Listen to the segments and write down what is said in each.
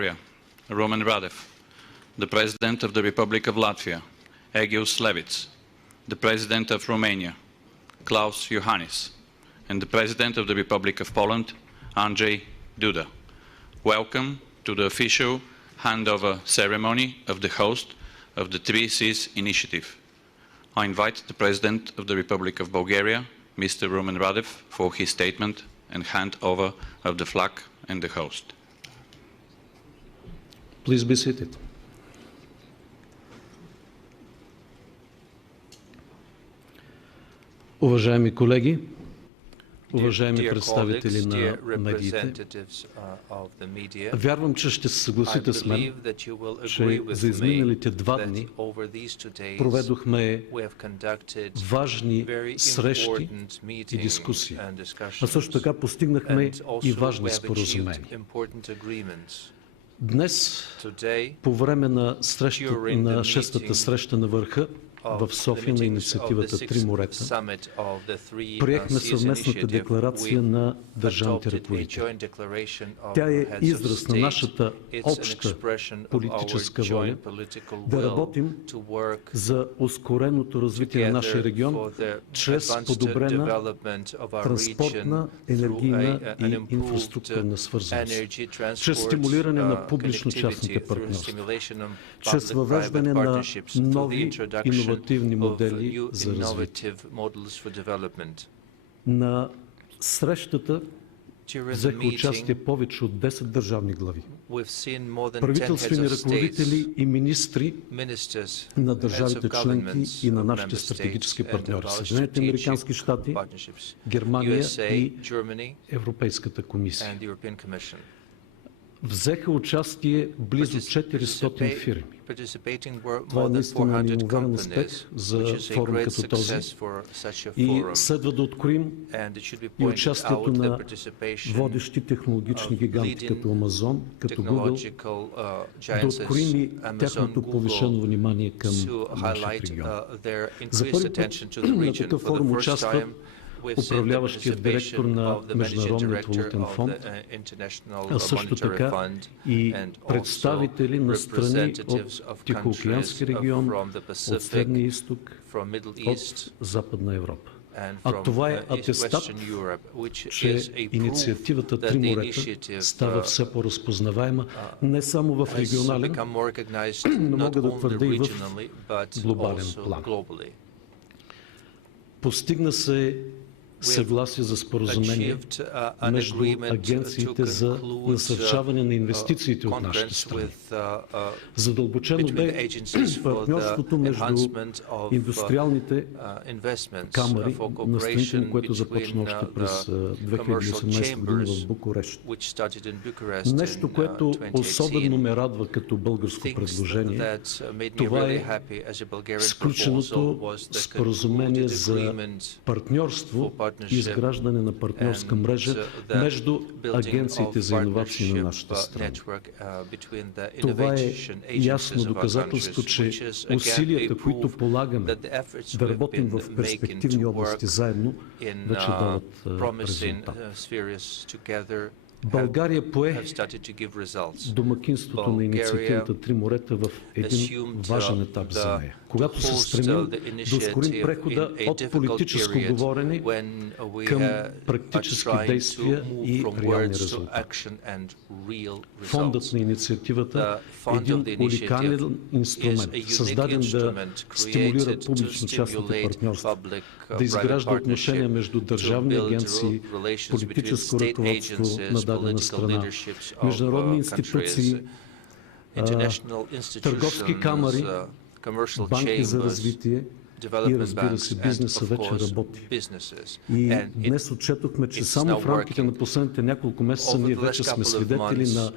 Bulgaria, Roman Radev, the President of the Republic of Latvia, Egils Levits, the President of Romania, Klaus Iohannis, and the President of the Republic of Poland, Andrzej Duda. Welcome to the official handover ceremony of the host of the Three Seas Initiative. I invite the President of the Republic of Bulgaria, Mr. Roman Radev, for his statement and handover of the flag and the host. Please be seated. Уважаеми колеги, уважаеми представители на медиите, вярвам, че ще се съгласите с мен, че за изминалите 2 дни проведохме важни срещи и дискусии, а също така постигнахме и важни споразумения. Днес, по време на 6-та среща на върха в София на инициативата Три морета, приехме съвместната декларация на държавните ръководители. Тя е израз на нашата обща политическа воля да работим за ускореното развитие на нашия регион чрез подобрена транспортна, енергийна и инфраструктурна свързаност, чрез стимулиране на публично-частните партньорства, чрез въвеждане на нови иновативни модели за развитие. На срещата взеха участие повече от 10 държавни глави, правителствени ръководители и министри на държавите членки и на нашите стратегически партньори – Съединените американски щати, Германия и Европейската комисия. Взеха участие близо 400 фирми. Това е наистина неимоверен успех за форум като този и следва да откроим и участието на водещи технологични гиганти като Амазон, като Google, да откроим и тяхното повишено внимание към нашия регион. За първи път на такъв форум участва управляващият директор на Международния валутен фонд, а също така и представители на страни от Тихоокеански регион, от Средния изток, от Западна Европа. А това е атестат, че инициативата Три морета става все по-разпознаваема не само в регионален, но мога да твърдя и в глобален план. Постигна се съгласие за споразумение между агенциите за насърчаване на инвестициите от нашите страни. Задълбочено бе партньорството между индустриалните камари на страните, което започна още през 2018 година в Букурещ. Нещо, което особено ме радва като българско предложение, това е сключеното споразумение за партньорство и изграждане на партньорска мрежа между агенциите за иновации на нашата страна. Това е ясно доказателство, че усилията, които полагаме да работим в перспективни области заедно, вече дават резултат. България пое домакинството на инициативата Три морета в един важен етап за нея. Когато се стремим да ускорим прехода от политическо говорене към практически действия и реални резултати. Фондът на инициативата е един уникален инструмент, създаден да стимулира публично-частните партньорства, да изгражда отношения между държавни агенции, политическо ръководство на дадена страна, международни институции, търговски камари, банки за развитие и, разбира се, бизнеса вече работи. И днес отчетохме, че само в рамките на последните няколко месеца ние вече сме свидетели на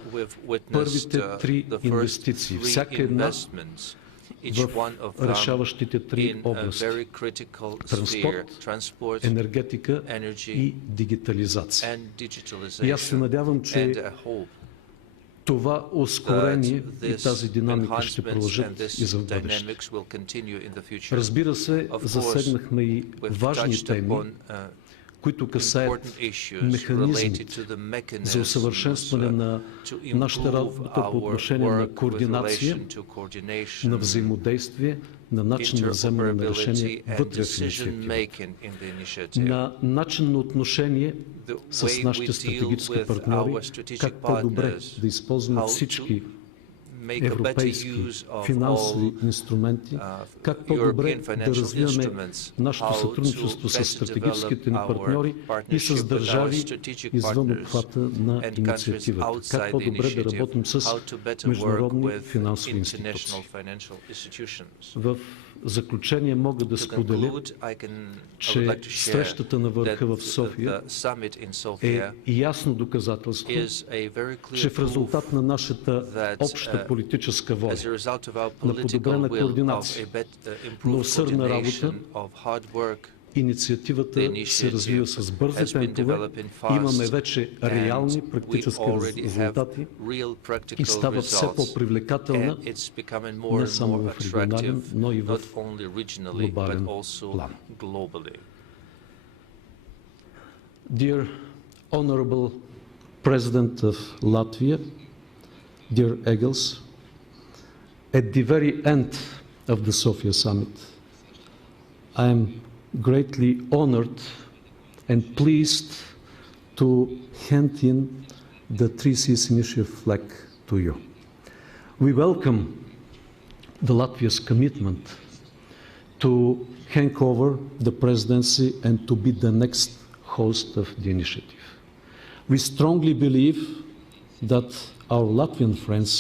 първите 3 инвестиции. Всяка една в решаващите 3 области – транспорт, енергетика и дигитализация. И аз се надявам, че това ускорение и тази динамика ще продължат и за бъдеще. Разбира се, засегнахме и важни теми, които касаят механизмите за усъвършенстване на нашата работа по отношение на координация, на взаимодействие, на начин на вземане на решение вътре в инициативата, на начин на отношение с нашите стратегически партньори, как по-добре да използваме всички европейски финансови инструменти, как по-добре да развиваме нашето сътрудничество с стратегическите ни партньори и с държави извън обхвата на инициативата, как по-добре да работим с международни финансови институции. В заключение мога да споделя, че срещата на върха в София е ясно доказателство, че в резултат на нашата обща политическа воля, на подобрена координация, на усърдна работа, инициативата се развива с бързи темпове, имаме вече реални практически резултати и става все по-привлекателна не само в регионален, но и в глобален план. Dear Honorable President of Latvia, dear Egils, at the very end of the Sofia Summit, I am greatly honored and pleased to hand in the 3Cs Initiative flag to you. We welcome the Latvia's commitment to hand over the presidency and to be the next host of the initiative. We strongly believe that our Latvian friends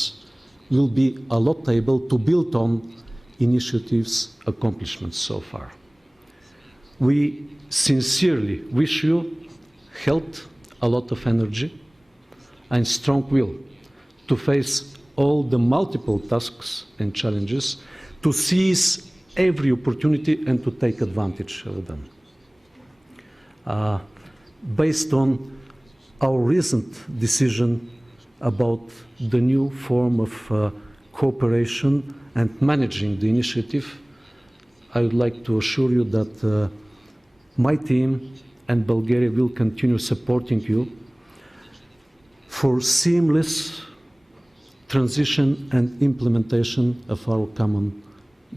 will be a lot able to build on initiatives' accomplishments so far. We sincerely wish you health, a lot of energy, and strong will to face all the multiple tasks and challenges, to seize every opportunity and to take advantage of them. Based on our recent decision about the new form of cooperation and managing the initiative, I would like to assure you that my team and Bulgaria will continue supporting you for seamless transition and implementation of our common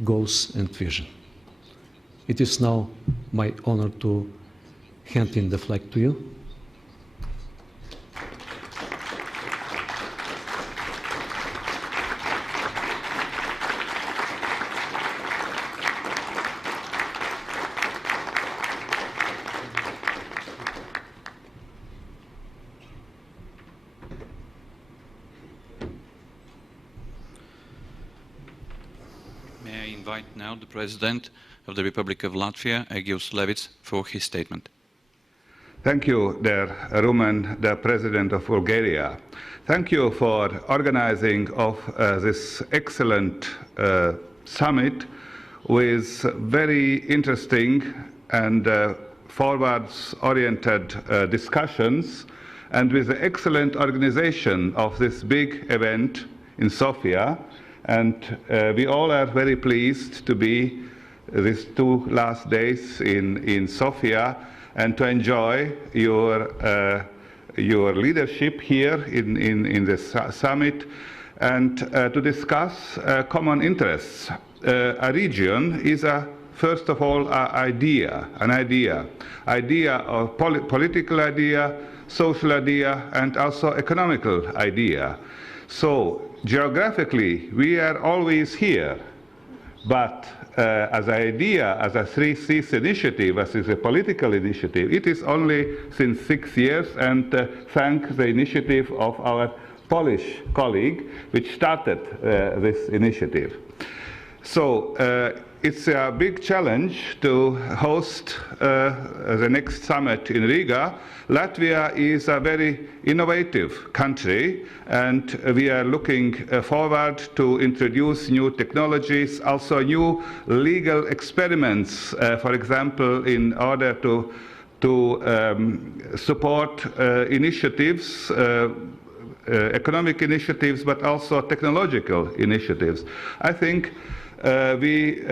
goals and vision. It is now my honor to hand in the flag to you. Invite now the President of the Republic of Latvia, Egils Levits, for his statement. Thank you, dear Rumen, the President of Bulgaria. Thank you for organizing of this excellent summit with very interesting and forwards-oriented discussions, and with the excellent organization of this big event in Sofia. And we all are very pleased to be these 2 last days in Sofia and to enjoy your leadership here in this summit and to discuss common interests. A region is first of all an idea of political idea, social idea, and also economical idea. So geographically, we are always here, but as an idea, as a 3Cs initiative, as is a political initiative, it is only since 6 years, and thank the initiative of our Polish colleague, which started this initiative. So it's a big challenge to host the next summit in Riga. Latvia is a very innovative country, and we are looking forward to introduce new technologies, also new legal experiments, for example, in order to support initiatives, economic initiatives, but also technological initiatives. I think we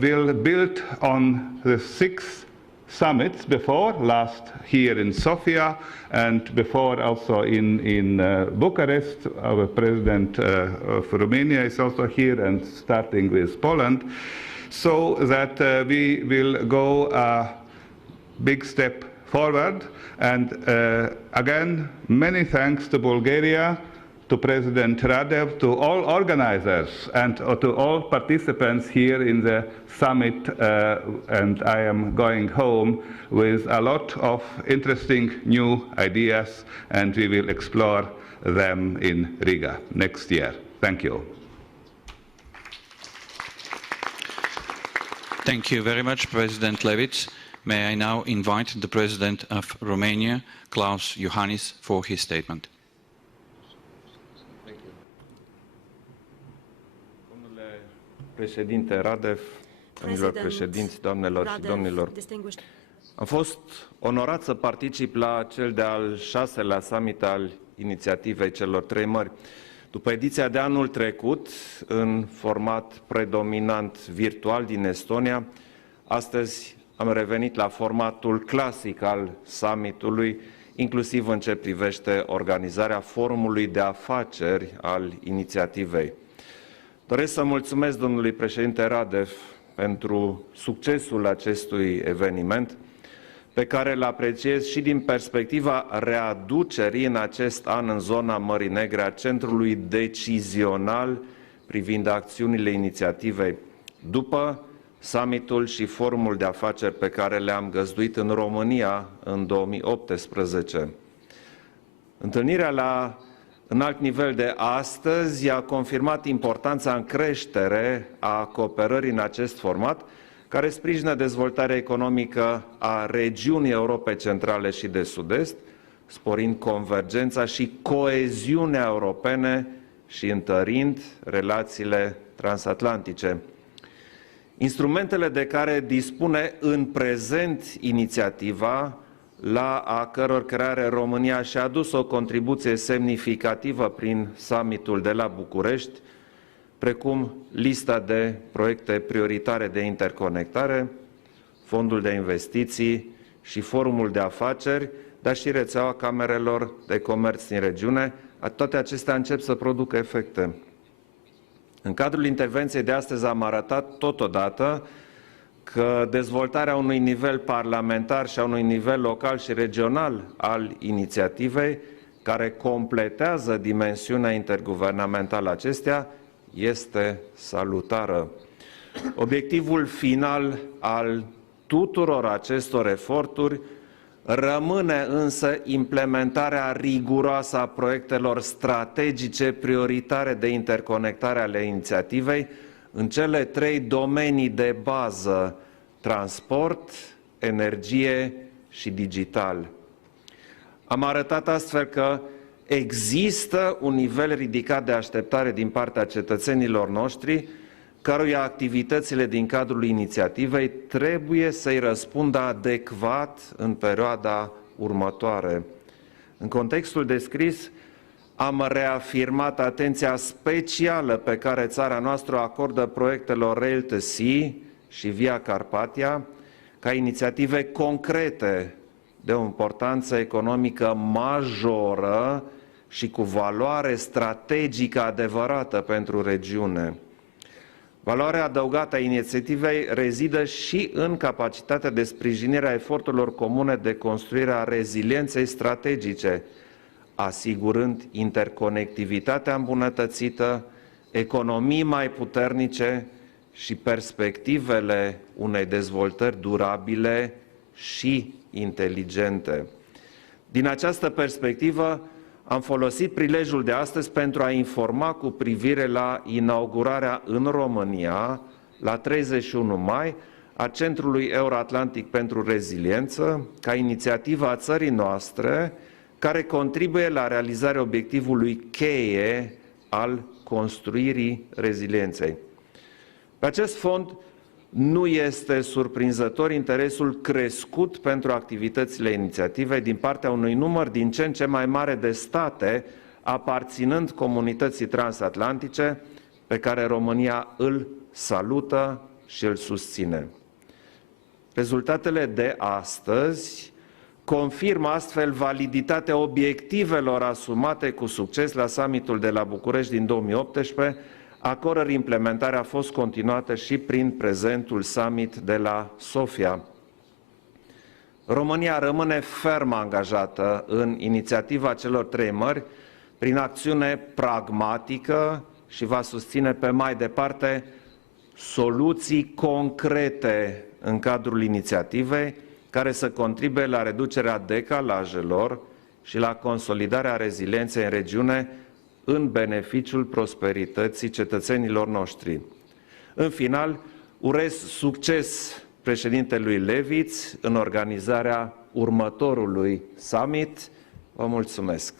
will build on the 6 summits before, last here in Sofia and before also in Bucharest. Our president of Romania is also here and starting with Poland, so that we will go a big step forward. And again, many thanks to Bulgaria, to President Radev, to all organizers and to all participants here in the summit, and I am going home with a lot of interesting new ideas, and we will explore them in Riga next year. Thank you. Thank you very much, President Levits. May I now invite the President of Romania, Klaus Iohannis, for his statement. Președinte Radev, domnilor președinți, doamnelor și domnilor, am fost onorat să particip la cel de-al 6-lea summit al inițiativei celor 3 mări. După ediția de anul trecut, în format predominant virtual din Estonia, astăzi am revenit la formatul clasic al summitului, inclusiv în ce privește organizarea forumului de afaceri al inițiativei. Doresc să mulțumesc domnului președinte Radev pentru succesul acestui eveniment, pe care îl apreciez și din perspectiva readucerii în acest an în zona Mării Negre a centrului decizional privind acțiunile inițiativei, după summitul și forumul de afaceri pe care le-am găzduit în România în 2018. Întâlnirea la înalt nivel de astăzi a confirmat importanța în creștere a cooperării în acest format, care sprijină dezvoltarea economică a regiunii Europei Centrale și de Sud-Est, sporind convergența și coeziunea europene și întărind relațiile transatlantice. Instrumentele de care dispune în prezent inițiativa, la a căror creare România și-a adus o contribuție semnificativă prin summitul de la București, precum lista de proiecte prioritare de interconectare, fondul de investiții și forumul de afaceri, dar și rețeaua camerelor de comerț din regiune, toate acestea încep să producă efecte. În cadrul intervenției de astăzi am arătat totodată că dezvoltarea unui nivel parlamentar și a unui nivel local și regional al inițiativei, care completează dimensiunea interguvernamentală acesteia, este salutară. Obiectivul final al tuturor acestor eforturi rămâne însă implementarea riguroasă a proiectelor strategice prioritare de interconectare ale inițiativei în cele 3 domenii de bază: transport, energie și digital. Am arătat astfel că există un nivel ridicat de așteptare din partea cetățenilor noștri, căruia activitățile din cadrul inițiativei trebuie să-i răspundă adecvat în perioada următoare. În contextul descris, am reafirmat atenția specială pe care țara noastră o acordă proiectelor Rail to Sea și Via Carpathia, ca inițiative concrete de o importanță economică majoră și cu valoare strategică adevărată pentru regiune. Valoarea adăugată a inițiativei rezidă și în capacitatea de sprijinire a eforturilor comune de construire a rezilienței strategice, asigurând interconectivitatea îmbunătățită, economii mai puternice și perspectivele unei dezvoltări durabile și inteligente. Din această perspectivă, am folosit prilejul de astăzi pentru a informa cu privire la inaugurarea în România, la 31 mai, a Centrului Euro-Atlantic pentru Reziliență, ca inițiativă a țării noastre, care contribuie la realizarea obiectivului cheie al construirii rezilienței. Pe acest fond, nu este surprinzător interesul crescut pentru activitățile inițiativei din partea unui număr din ce în ce mai mare de state aparținând comunității transatlantice, pe care România îl salută și îl susține. Rezultatele de astăzi confirmă astfel validitatea obiectivelor asumate cu succes la summitul de la București din 2018, a căror implementare a fost continuată și prin prezentul summit de la Sofia. România rămâne ferm angajată în inițiativa celor 3 mări prin acțiune pragmatică și va susține pe mai departe soluții concrete în cadrul inițiativei care să contribuie la reducerea decalajelor și la consolidarea rezilienței în regiune în beneficiul prosperității cetățenilor noștri. În final, urez succes președintelui Levits în organizarea următorului summit. Vă mulțumesc.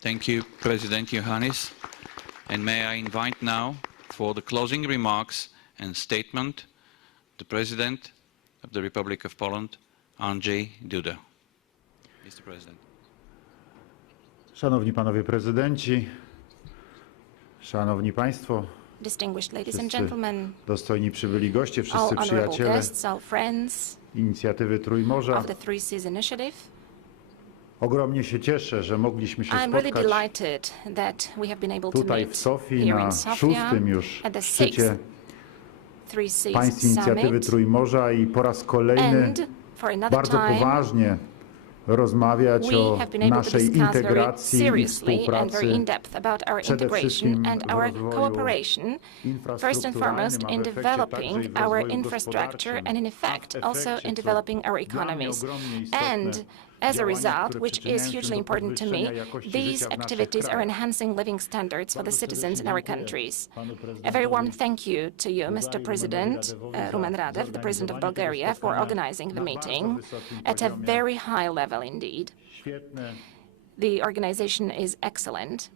Thank you, President Iohannis. And may I invite now for the closing remarks and statement the President of the Republic of Poland, Andrzej Duda. Mr. President. Szanowni Panowie Prezydenci, Szanowni Państwo, distinguished ladies and gentlemen, dostojni przybyli goście, all wszyscy honorable przyjaciele guests, all friends inicjatywy Trójmorza. of the Three Seas Initiative. Ogromnie się cieszę, że mogliśmy się I'm really spotkać delighted that we have been able to tutaj w meet Sofii here na in Sofia 6. już at the szczycie 6th Three Seas państw inicjatywy Summit, Trójmorza i po raz kolejny and for another bardzo time poważnie rozmawiać we o have been able to naszej discuss very integracji i seriously and very współpracy in depth about our przede integration wszystkim and w our rozwoju cooperation, first and foremost in infrastrukturalnym, a w efekcie developing także i w our rozwoju infrastructure gospodarczym. and in effect A w also efekcie, in co developing our dla mnie economies. ogromnie istotne, And as a działania, result, które which is przyczyniają się hugely do important to me, podwyższenia jakości these życia w naszych activities are krajach. enhancing living standards for the Bardzo citizens in serdecznie our dziękuję countries. panu A very warm prezydentowi thank you to you, Mr. Bulgarii, President Rumen Radev, the President of Bulgaria, for organizing the meeting at a very high level indeed. Świetne The organization is excellent,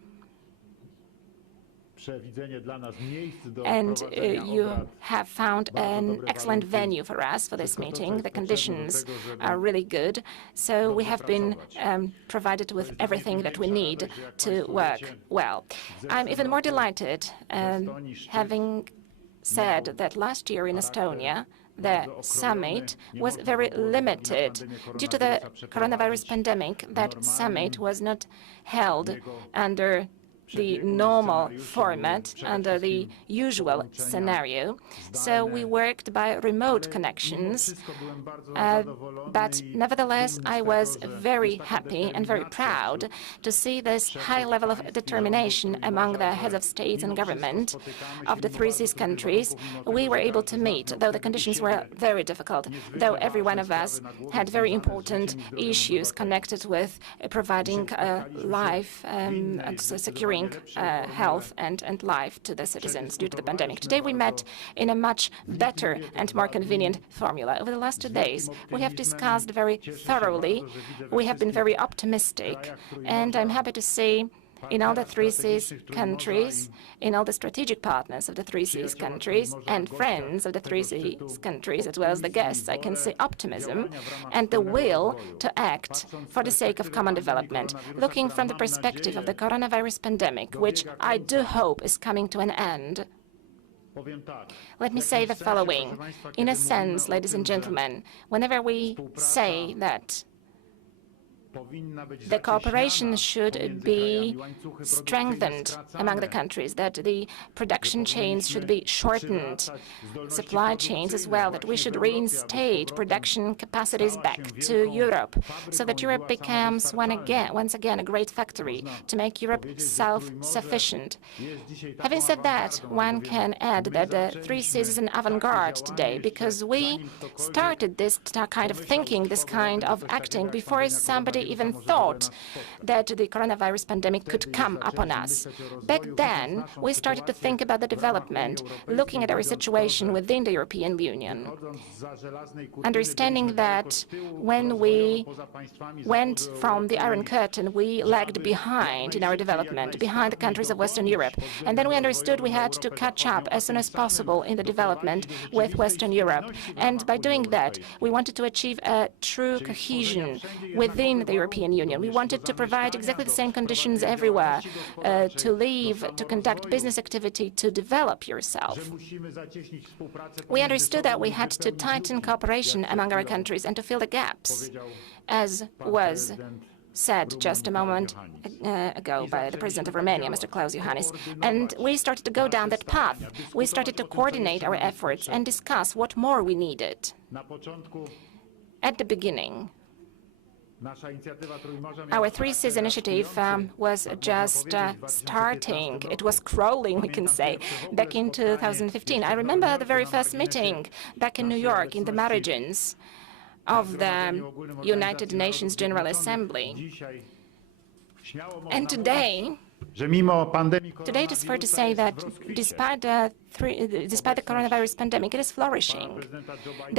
przewidzenie dla nas miejsc do and prowadzenia you obrad. have found an excellent venue for us for this meeting. The conditions are really good, so we have been provided with everything that we need to work well. I'm even more delighted having said that last year in Estonia, the summit was very limited. Due to the coronavirus pandemic, that summit was not held under the normal format, under the usual scenario. So we worked by remote connections, but nevertheless, I was very happy and very proud to see this high level of determination among the heads of state and government of the Three Seas countries. We were able to meet, though the conditions were very difficult, though every one of us had very important issues connected with providing life and securing health and life to the citizens due to the pandemic. Today we met in a much better and more convenient formula. Over the last 2 days, we have discussed very thoroughly. We have been very optimistic, and I'm happy to see in all the Three Seas countries, in all the strategic partners of the Three Seas countries and friends of the Three Seas countries, as well as the guests, I can see optimism and the will to act for the sake of common development, looking from the perspective of the coronavirus pandemic, which I do hope is coming to an end. Let me say the following. In a sense, ladies and gentlemen, whenever we say that the cooperation should be strengthened among the countries, that the production chains should be shortened, supply chains as well, that we should reinstate production capacities back to Europe, so that Europe becomes once again a great factory to make Europe self-sufficient. Having said that, one can add that the Three Seas is an avant-garde today, because we started this kind of thinking, this kind of acting, before somebody even thought that the coronavirus pandemic could come upon us. Back then, we started to think about the development, looking at our situation within the European Union, understanding that when we went from the Iron Curtain, we lagged behind in our development, behind the countries of Western Europe. And then we understood we had to catch up as soon as possible in the development with Western Europe. And by doing that, we wanted to achieve a true cohesion within the the European Union. We wanted to provide exactly the same conditions everywhere, to live, to conduct business activity, to develop yourself. We understood that we had to tighten cooperation among our countries and to fill the gaps, as was said just a moment ago by the President of Romania, Mr. Klaus Iohannis. And we started to go down that path. We started to coordinate our efforts and discuss what more we needed. At the beginning, our Three Seas initiative was just starting. It was crawling, we can say, back in 2015. I remember the very first meeting back in New York in the margins of the United Nations General Assembly. And today it is fair to say that despite the coronavirus pandemic, it is flourishing.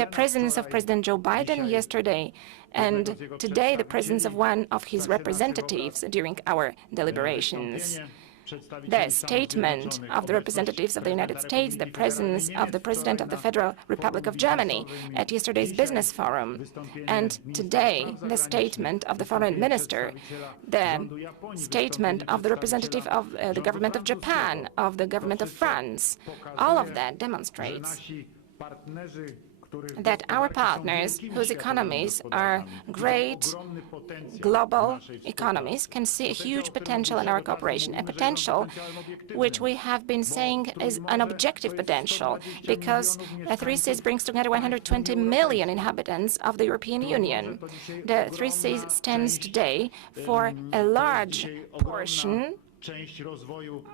The presence of President Joe Biden yesterday and today the presence of one of his representatives during our deliberations. The statement of the representatives of the United States, the presence of the President of the Federal Republic of Germany at yesterday's business forum, and today the statement of the foreign minister, the statement of the representative of the government of Japan, of the government of France, all of that demonstrates that our partners, whose economies are great global economies, can see a huge potential in our cooperation, a potential which we have been saying is an objective potential, because Three Seas brings together 120 million inhabitants of the European Union. The Three Seas stands today for a large portion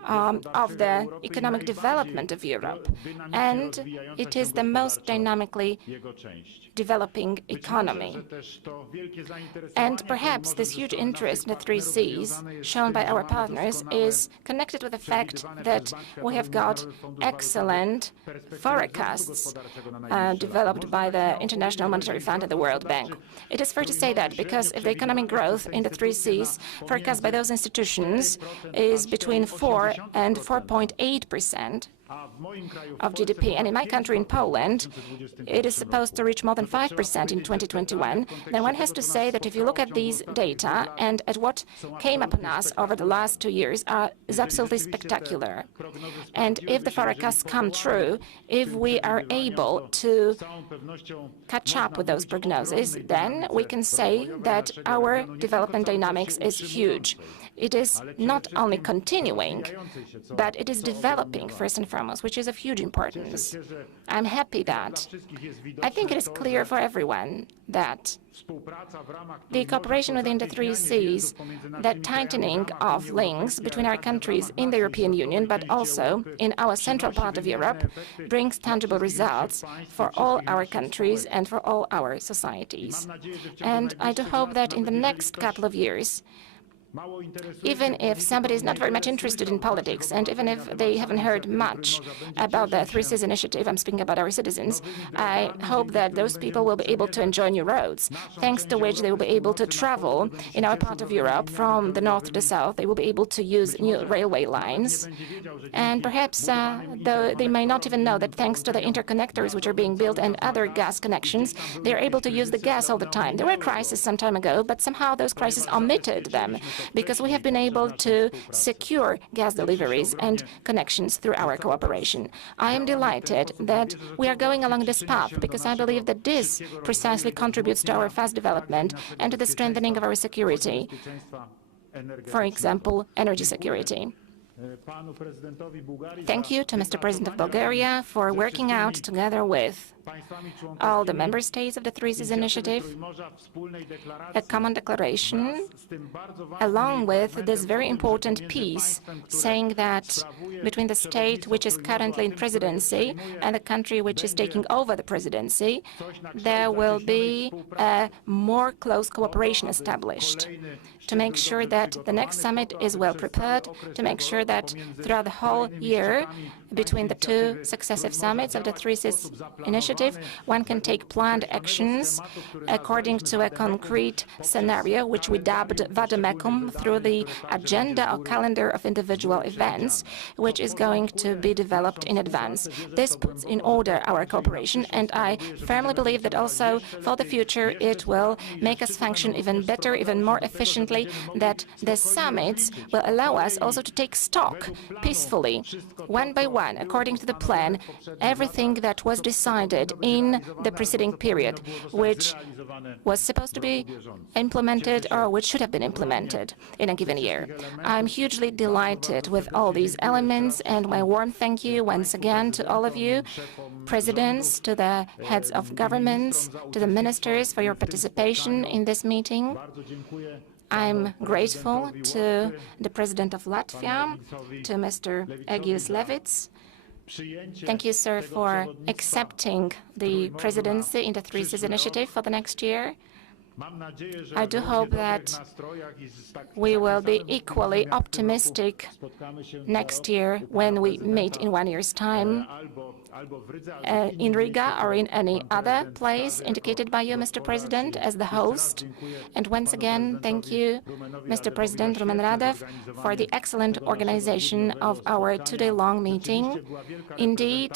of the economic development of Europe, and it is the most dynamically developing economy. And perhaps this huge interest in the Three Seas shown by our partners is connected with the fact that we have got excellent forecasts developed by the International Monetary Fund and the World Bank. It is fair to say that because if the economic growth in the Three Seas forecast by those institutions is between 4 and 4.8% of GDP, and in my country, in Poland, it is supposed to reach more than 5% in 2021, then one has to say that if you look at these data and at what came upon us over the last 2 years is absolutely spectacular. And if the forecasts come true, if we are able to catch up with those prognoses, then we can say that our development dynamics is huge. It is not only continuing, but it is developing first and foremost, which is of huge importance. I'm happy that I think it is clear for everyone that the cooperation within the Three Seas, that tightening of links between our countries in the European Union, but also in our central part of Europe, brings tangible results for all our countries and for all our societies. And I do hope that in the next couple of years, even if somebody is not very much interested in politics, and even if they haven't heard much about the Three Seas initiative, I'm speaking about our citizens, I hope that those people will be able to enjoy new roads, thanks to which they will be able to travel in our part of Europe from the north to the south. They will be able to use new railway lines. And perhaps though they may not even know that thanks to the interconnectors which are being built and other gas connections, they are able to use the gas all the time. There were crises some time ago, but somehow those crises omitted them, because we have been able to secure gas deliveries and connections through our cooperation. I am delighted that we are going along this path, because I believe that this precisely contributes to our fast development and to the strengthening of our security, for example, energy security. Thank you to Mr. President of Bulgaria for working out together with all the member states of the Three Seas Initiative a common declaration, along with this very important piece saying that between the state which is currently in presidency and the country which is taking over the presidency, there will be a more close cooperation established to make sure that the next summit is well prepared, to make sure that throughout the whole year between the two successive summits of the Three Seas Initiative, one can take planned actions according to a concrete scenario, which we dubbed Vademecum, through the agenda or calendar of individual events, which is going to be developed in advance. This puts in order our cooperation, and I firmly believe that also for the future it will make us function even better, even more efficiently, that the summits will allow us also to take stock peacefully, one by one, according to the plan, everything that was decided in the preceding period, which was supposed to be implemented or which should have been implemented in a given year. I'm hugely delighted with all these elements, and my warm thank you once again to all of you, presidents, to the heads of governments, to the ministers for your participation in this meeting. I'm grateful to the President of Latvia, to Mr. Egils Levits. Thank you, sir, for accepting the presidency in the Three Seas Initiative for the next year. I do hope that we will be equally optimistic next year when we meet in 1 year's time in Riga or in any other place indicated by you, Mr. President, as the host. And once again, thank you, Mr. President Rumen Radev, for the excellent organization of our two-day-long meeting. Indeed,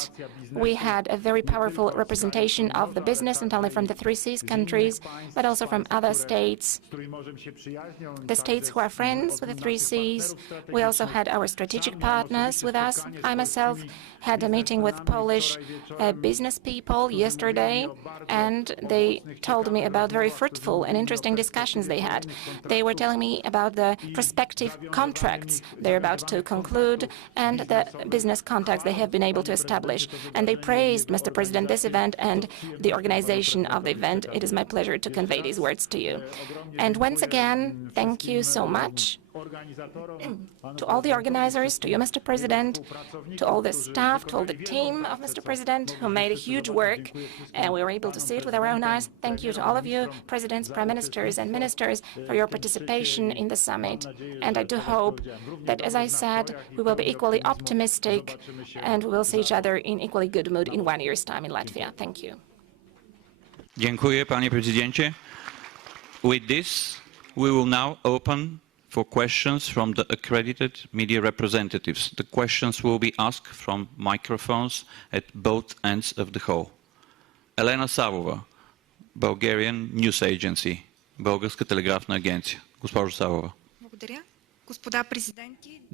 we had a very powerful representation of the business, not only from the Three Seas countries, but also from other states, the states who are friends with the Three Seas. We also had our strategic partners with us. I myself had a meeting with Polish business people yesterday, and they told me about very fruitful and interesting discussions they had. They were telling me about the prospective contracts they're about to conclude and the business contacts they have been able to establish. And they praised, Mr. President, this event and the organization of the event. It is my pleasure to convey these words to you. And once again, thank you so much to all the organizers, to you, Mr. President, to all the staff, to all the team of Mr. President, who made a huge work, and we were able to see it with our own eyes. Thank you to all of you, presidents, prime ministers, and ministers, for your participation in the summit. And I do hope that, as I said, we will be equally optimistic, and we will see each other in equally good mood in 1 year's time in Latvia. Thank you. Dziękuję, panie prezydencie. With this, we will now open for questions from the accredited media representatives. The questions will be asked from microphones at both ends of the hall. Elena Savova, Bulgarian News Agency, Българска телеграфна агенция. Госпожо Savova.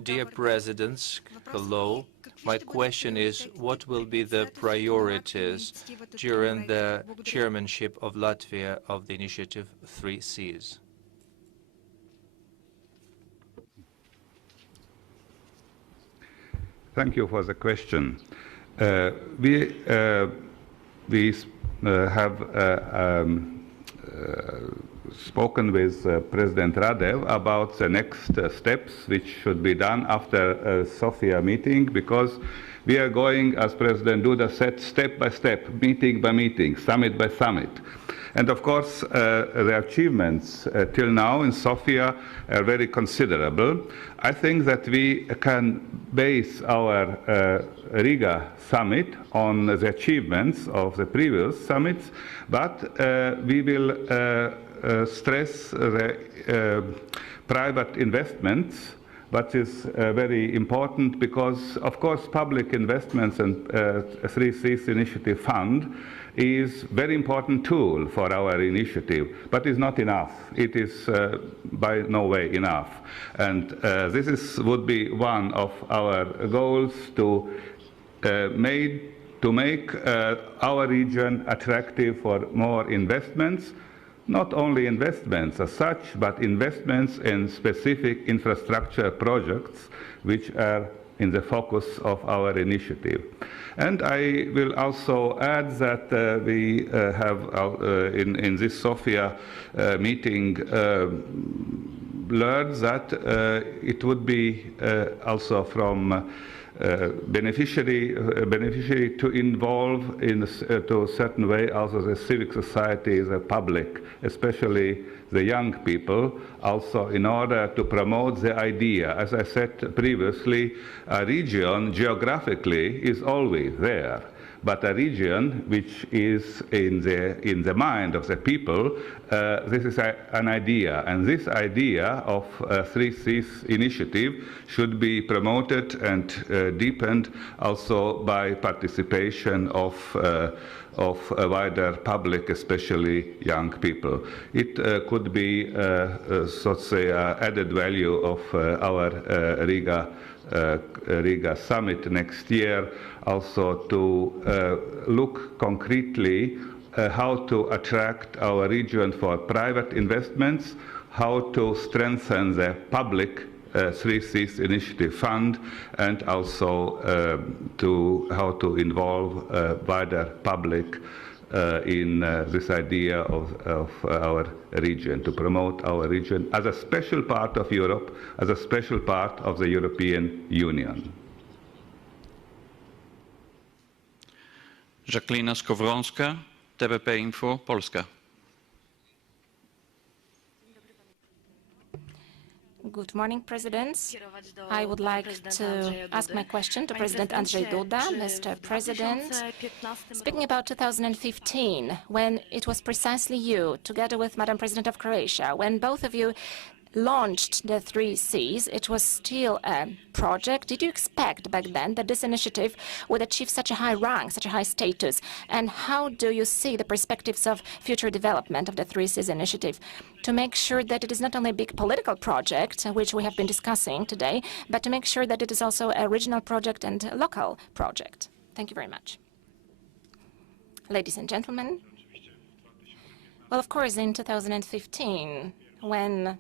Dear Presidents, hello. My question is, what will be the priorities during the chairmanship of Latvia of the initiative Three Seas? Thank you for the question. We have spoken with President Radev about the next steps which should be done after Sofia meeting, because we are going, as President Duda said, step by step, meeting by meeting, summit by summit. And of course, the achievements till now in Sofia are very considerable. I think that we can base our Riga summit on the achievements of the previous summits, but we will stress the private investments, which is very important because, of course, public investments and Three Seas Initiative Fund is a very important tool for our initiative, but is not enough. It is by no way enough. And this would be one of our goals to make our region attractive for more investments, not only investments as such, but investments in specific infrastructure projects which are in the focus of our initiative. And I will also add that we have in this Sofia meeting learned that it would be also from beneficiary to involve in to a certain way also the civic society, the public, especially the young people, also in order to promote the idea. As I said previously, a region geographically is always there, but a region which is in the mind of the people, this is an idea, and this idea of Three Seas initiative should be promoted and deepened also by participation of a wider public, especially young people. It could be, so to say, added value of our Riga summit next year, also to look concretely how to attract our region for private investments, how to strengthen the public Three Seas Initiative Fund, and also how to involve wider public in this idea of our region, to promote our region as a special part of Europe, as a special part of the European Union. Jacqueline Skowronska, TVP Info, Polska. Good morning, Presidents. I would like to ask my question to President Andrzej Duda. Mr. President, speaking about 2015, when it was precisely you, together with Madam President of Croatia, when both of you launched the Three Seas, it was still a project. Did you expect back then that this initiative would achieve such a high rank, such a high status? And how do you see the perspectives of future development of the Three Seas initiative to make sure that it is not only a big political project, which we have been discussing today, but to make sure that it is also a regional project and a local project? Thank you very much. Ladies and gentlemen, well, of course, in 2015, when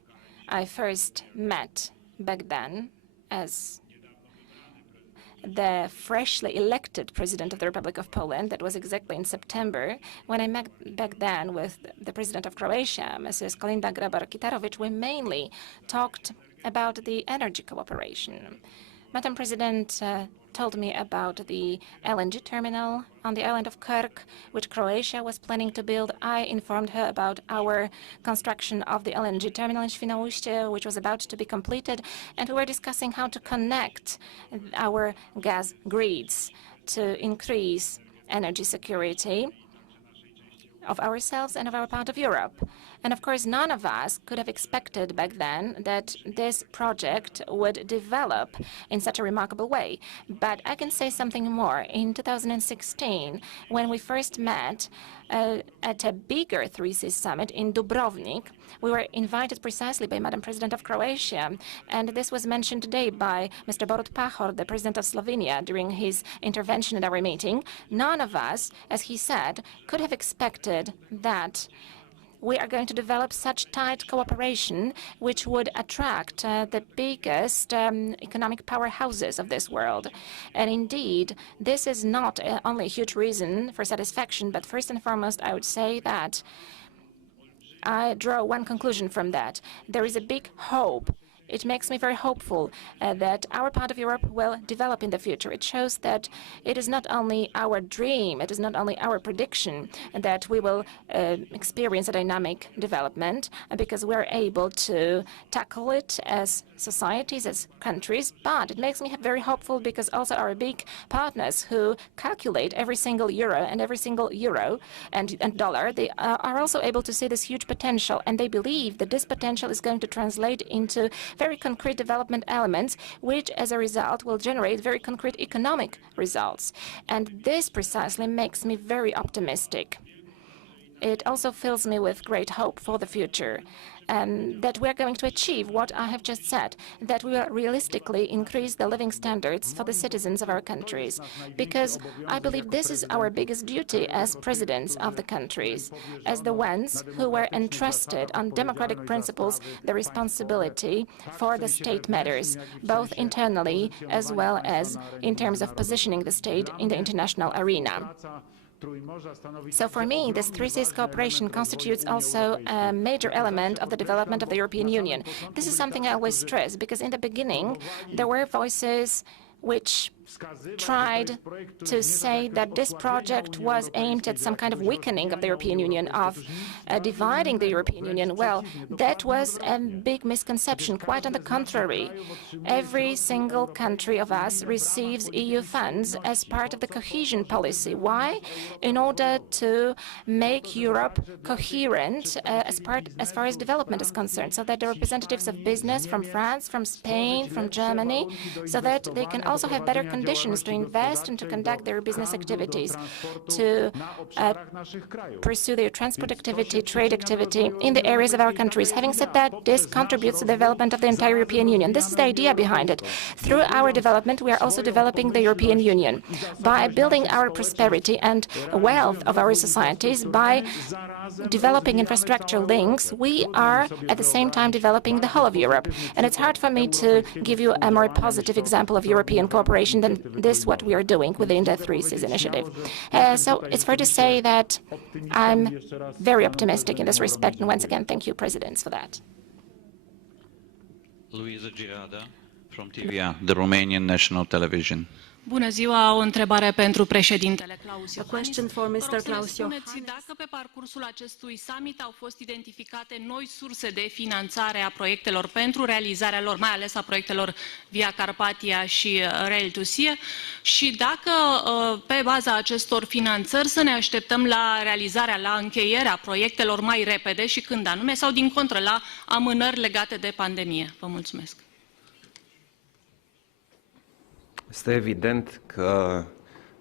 I first met back then as the freshly elected President of the Republic of Poland. That was exactly in September, when I met back then with the President of Croatia, Mrs. Kolinda Grabar-Kitarovic. We mainly talked about the energy cooperation. Madam President told me about the LNG terminal on the island of Kirk, which Croatia was planning to build. I informed her about our construction of the LNG terminal in Świnoujście, which was about to be completed, and we were discussing how to connect our gas grids to increase energy security of ourselves and of our part of Europe. And of course, none of us could have expected back then that this project would develop in such a remarkable way. But I can say something more. In 2016, when we first met at a bigger Three Seas summit in Dubrovnik, we were invited precisely by Madam President of Croatia, and this was mentioned today by Mr. Borut Pahor, the President of Slovenia, during his intervention at our meeting. None of us, as he said, could have expected that we are going to develop such tight cooperation which would attract the biggest economic powerhouses of this world. And indeed, this is not only a huge reason for satisfaction, but first and foremost, I would say that I draw one conclusion from that. There is a big hope. It makes me very hopeful that our part of Europe will develop in the future. It shows that it is not only our dream, it is not only our prediction that we will experience a dynamic development, because we're able to tackle it as societies, as countries, but it makes me very hopeful because also our big partners who calculate every single euro and dollar, they are also able to see this huge potential, and they believe that this potential is going to translate into very concrete development elements, which as a result will generate very concrete economic results. And this precisely makes me very optimistic. It also fills me with great hope for the future, that we're going to achieve what I have just said, that we will realistically increase the living standards for the citizens of our countries, because I believe this is our biggest duty as presidents of the countries, as the ones who were entrusted on democratic principles the responsibility for the state matters, both internally as well as in terms of positioning the state in the international arena. So for me, this Three Seas cooperation constitutes also a major element of the development of the European Union. This is something I always stress, because in the beginning, there were voices which tried to say that this project was aimed at some kind of weakening of the European Union, of dividing the European Union. Well, that was a big misconception. Quite on the contrary, every single country of us receives EU funds as part of the cohesion policy. Why? In order to make Europe coherent as far as development is concerned, so that the representatives of business from France, from Spain, from Germany, so that they can also have better conditions to invest and to conduct their business activities, to pursue their transport activity, trade activity in the areas of our countries. Having said that, this contributes to the development of the entire European Union. This is the idea behind it. Through our development, we are also developing the European Union. By building our prosperity and wealth of our societies, by developing infrastructure links, we are at the same time developing the whole of Europe. And it's hard for me to give you a more positive example of European cooperation than this, what we are doing within the Three Seas initiative. So it's fair to say that I'm very optimistic in this respect. And once again, thank you, Presidents, for that. Luisa Girada from TVA, the Romanian National Television. Bună ziua, o întrebare pentru președintele Klaus Iohannis. A question for Mr. Klaus Iohannis. Dacă pe parcursul acestui summit au fost identificate noi surse de finanțare a proiectelor pentru realizarea lor, mai ales a proiectelor Via Carpathia și Rail to Sea, și dacă pe baza acestor finanțări să ne așteptăm la realizarea, la încheierea proiectelor mai repede și când anume, sau din contră la amânări legate de pandemie. Vă mulțumesc. Este evident că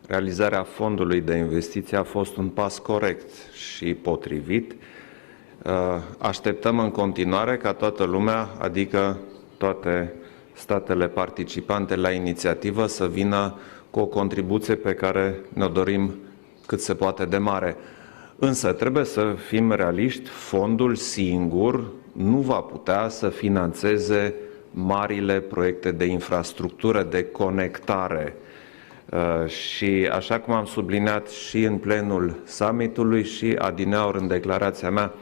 realizarea fondului de investiție a fost un pas corect și potrivit. Așteptăm în continuare ca toată lumea, adică toate statele participante la inițiativă, să vină cu o contribuție pe care ne-o dorim cât se poate de mare. Însă trebuie să fim realiști, fondul singur nu va putea să finanțeze marile proiecte de infrastructură, de conectare. Și așa cum am subliniat și în plenul summitului și adineauri în declarația mea,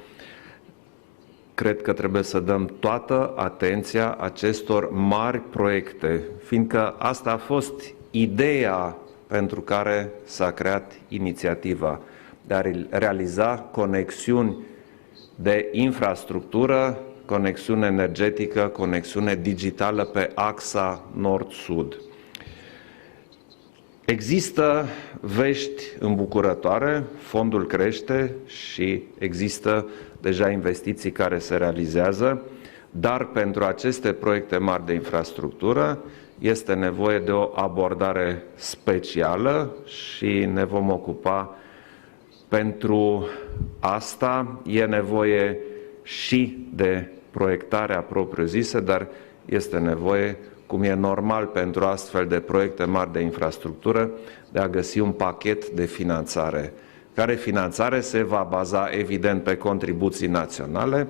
cred că trebuie să dăm toată atenția acestor mari proiecte, fiindcă asta a fost ideea pentru care s-a creat inițiativa, de a realiza conexiuni de infrastructură, conexiune energetică, conexiune digitală pe axa nord-sud. Există vești îmbucurătoare, fondul crește și există deja investiții care se realizează, dar pentru aceste proiecte mari de infrastructură este nevoie de o abordare specială și ne vom ocupa pentru asta. E nevoie și de proiectarea propriu-zisă, dar este nevoie, cum e normal pentru astfel de proiecte mari de infrastructură, de a găsi un pachet de finanțare, care finanțare se va baza evident pe contribuții naționale.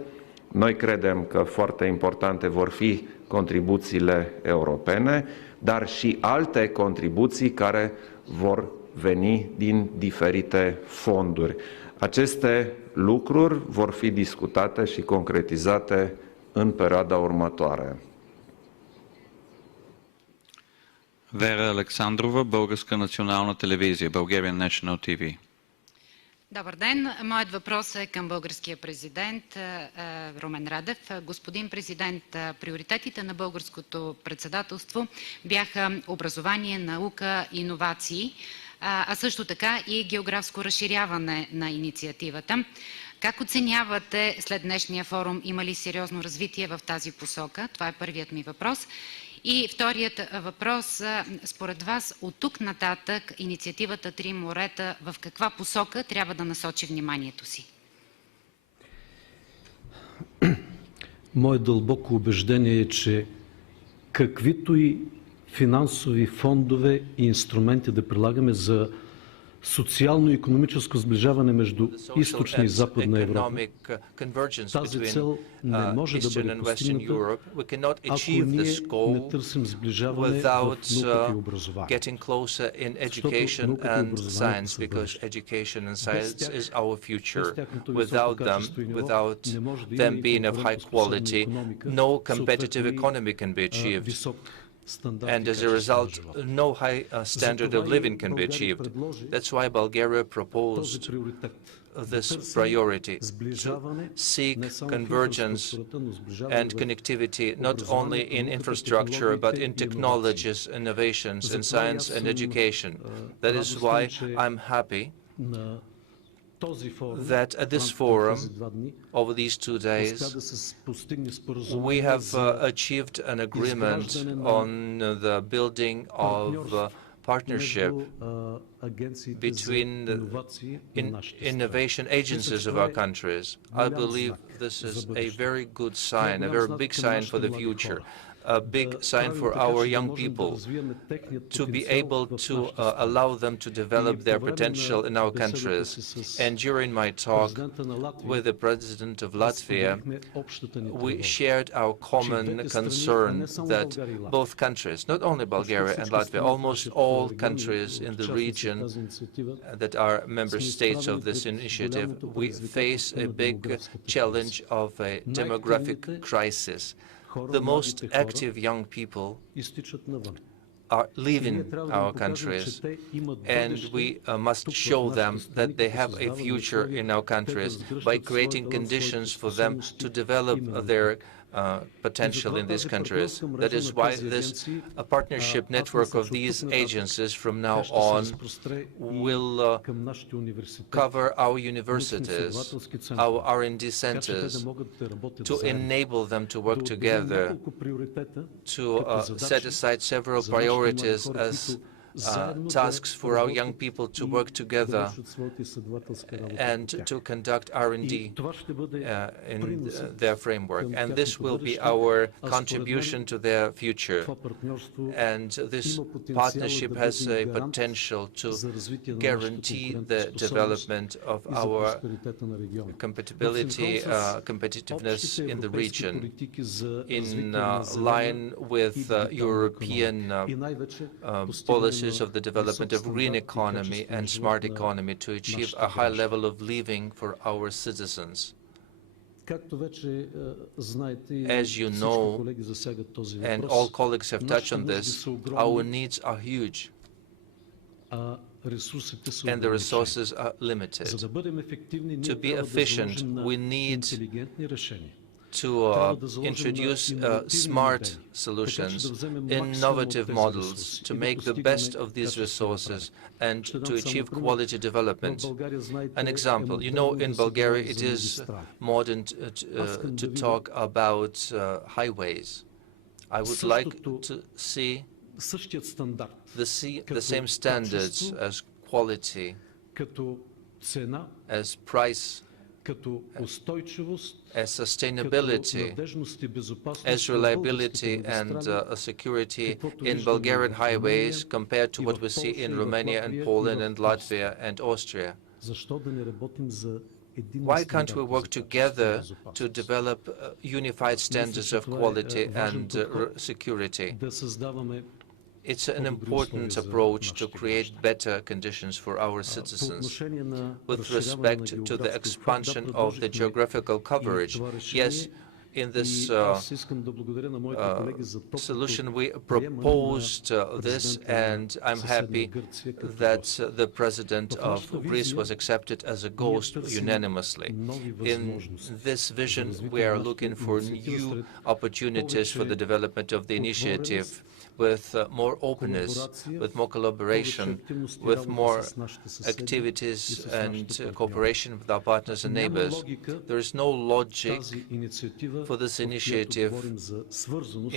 Noi credem că foarte importante vor fi contribuțiile europene, dar și alte contribuții care vor veni din diferite fonduri. Aceste lucruri vor fi discutate și concretizate în perioada următoare. Vera Александрова, Българска национална телевизия, Bulgarian National TV. Добър ден! Моят въпрос е към българския президент Румен Радев. Господин президент, приоритетите на българското председателство бяха образование, наука, иновации, а също така и географско разширяване на инициативата. Как оценявате след днешния форум, има ли сериозно развитие в тази посока? Това е първият ми въпрос. И вторият въпрос, според вас, от тук нататък инициативата Три морета в каква посока трябва да насочи вниманието си? Мое дълбоко убеждение е, че каквито и финансови фондове и инструменти да прилагаме за социално-икономическо сближаване между източна и западна Европа, тази цел не може да бъде постигната, ако ние не търсим сближаване в науката и образованието. Защото науката и образованието са бъдещето. Без тях, без тяхното високо качество и ниво, не може да има и конкурентоспособна икономика, съответно висок and as a result, no high standard of living can be achieved. That's why Bulgaria proposed this priority, to seek convergence and connectivity not only in infrastructure but in technologies, innovations, in science and education. That is why I'm happy that at this forum, over these 2 days, we have achieved an agreement on the building of partnership between the innovation agencies of our countries. I believe this is a very good sign, a very big sign for the future, a big sign for our young people, to be able to allow them to develop their potential in our countries. And during my talk with the President of Latvia, we shared our common concern that both countries, not only Bulgaria and Latvia, almost all countries in the region that are member states of this initiative, we face a big challenge of a demographic crisis. The most active young people are leaving our countries, and we must show them that they have a future in our countries by creating conditions for them to develop their potential in these countries. That is why this partnership network of these agencies from now on will cover our universities, our R&D centers, to enable them to work together, to set aside several priorities as tasks for our young people to work together and to conduct R&D in their framework. And this will be our contribution to their future. And this partnership has a potential to guarantee the development of our competitiveness in the region, in line with European policies of the development of green economy and smart economy to achieve a high level of living for our citizens. As you know, and all colleagues have touched on this, our needs are huge and the resources are limited. To be efficient, we need to introduce smart solutions, innovative models, to make the best of these resources and to achieve quality development. An example, you know, in Bulgaria it is modern to talk about highways. I would like to see the same standards as quality, as price, as sustainability, as reliability and security in Bulgarian highways compared to what we see in Romania and Poland and Latvia and Austria. Why can't we work together to develop unified standards of quality and security? It's an important approach to create better conditions for our citizens. With respect to the expansion of the geographical coverage, yes, in this solution we proposed this, and I'm happy that the President of Greece was accepted as a ghost unanimously. In this vision, we are looking for new opportunities for the development of the initiative, with more openness, with more collaboration, with more activities and cooperation with our partners and neighbors. There is no logic for this initiative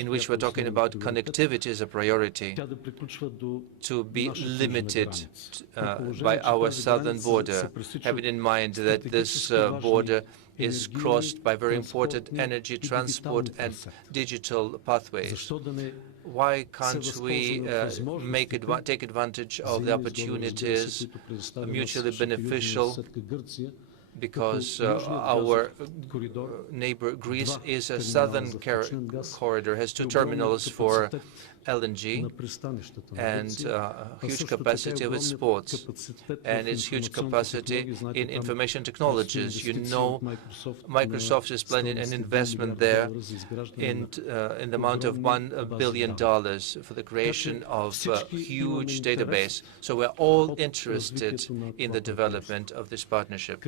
in which we're talking about connectivity as a priority to be limited by our southern border, having in mind that this border is crossed by very important energy, transport, and digital pathways. Why can't we take advantage of the opportunities mutually beneficial, because our neighbor Greece is a southern corridor, has 2 terminals for LNG and huge capacity of its ports and its huge capacity in information technologies. You know, Microsoft is planning an investment there in the amount of $1 billion for the creation of a huge database. So we're all interested in the development of this partnership.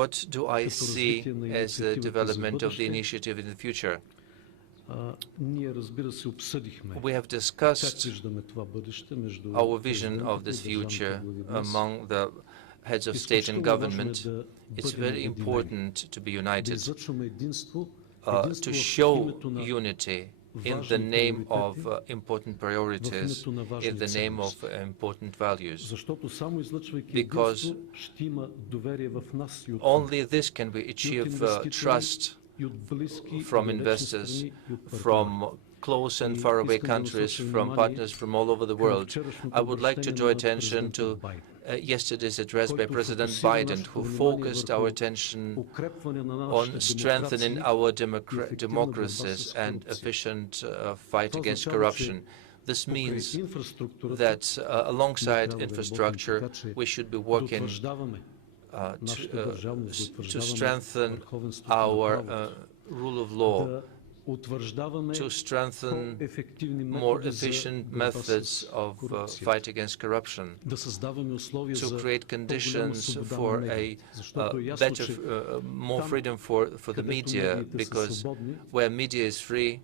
What do I see as the development of the initiative in the future? We have discussed our vision of this future among the heads of state and government. It's very important to be united, to show unity in the name of important priorities, in the name of important values, because only this can we achieve trust from investors, from close and faraway countries, from partners from all over the world. I would like to draw attention to yesterday's address by President Biden, who focused our attention on strengthening our democracies and efficient fight against corruption. This means that alongside infrastructure, we should be working to strengthen our rule of law, to strengthen more efficient methods of fight against corruption, to create conditions for a better, more freedom for the media, because where media is free,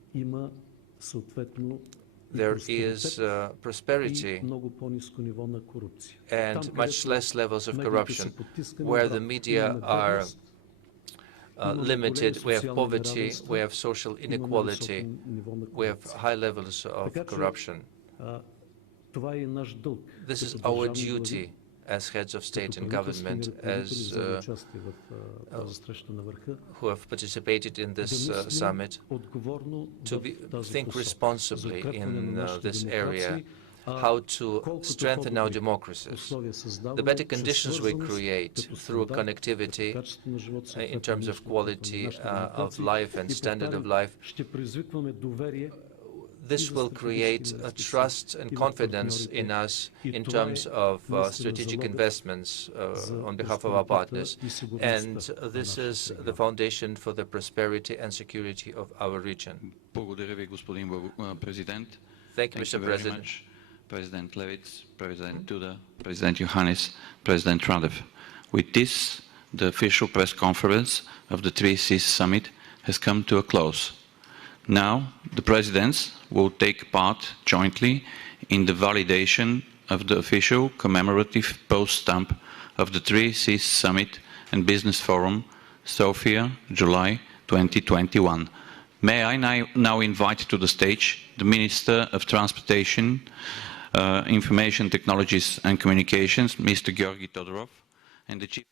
there is prosperity and much less levels of corruption. Where the media are limited, we have poverty, we have social inequality, we have high levels of corruption. This is our duty as heads of state and government, as who have participated in this summit, to think responsibly in this area, how to strengthen our democracies. The better conditions we create through connectivity in terms of quality of life and standard of life, this will create a trust and confidence in us in terms of strategic investments on behalf of our partners. And this is the foundation for the prosperity and security of our region. Thank you, Mr. President. President Levits, President Duda, President Iohannis, President Radev. With this, the official press conference of the 3Seas Summit has come to a close. Now, the presidents will take part jointly in the validation of the official commemorative post stamp of the 3Seas Summit and Business Forum, Sofia, July 2021. May I now invite to the stage the Minister of Transportation, Information Technologies and Communications, Mr. Georgi Todorov, and the Chief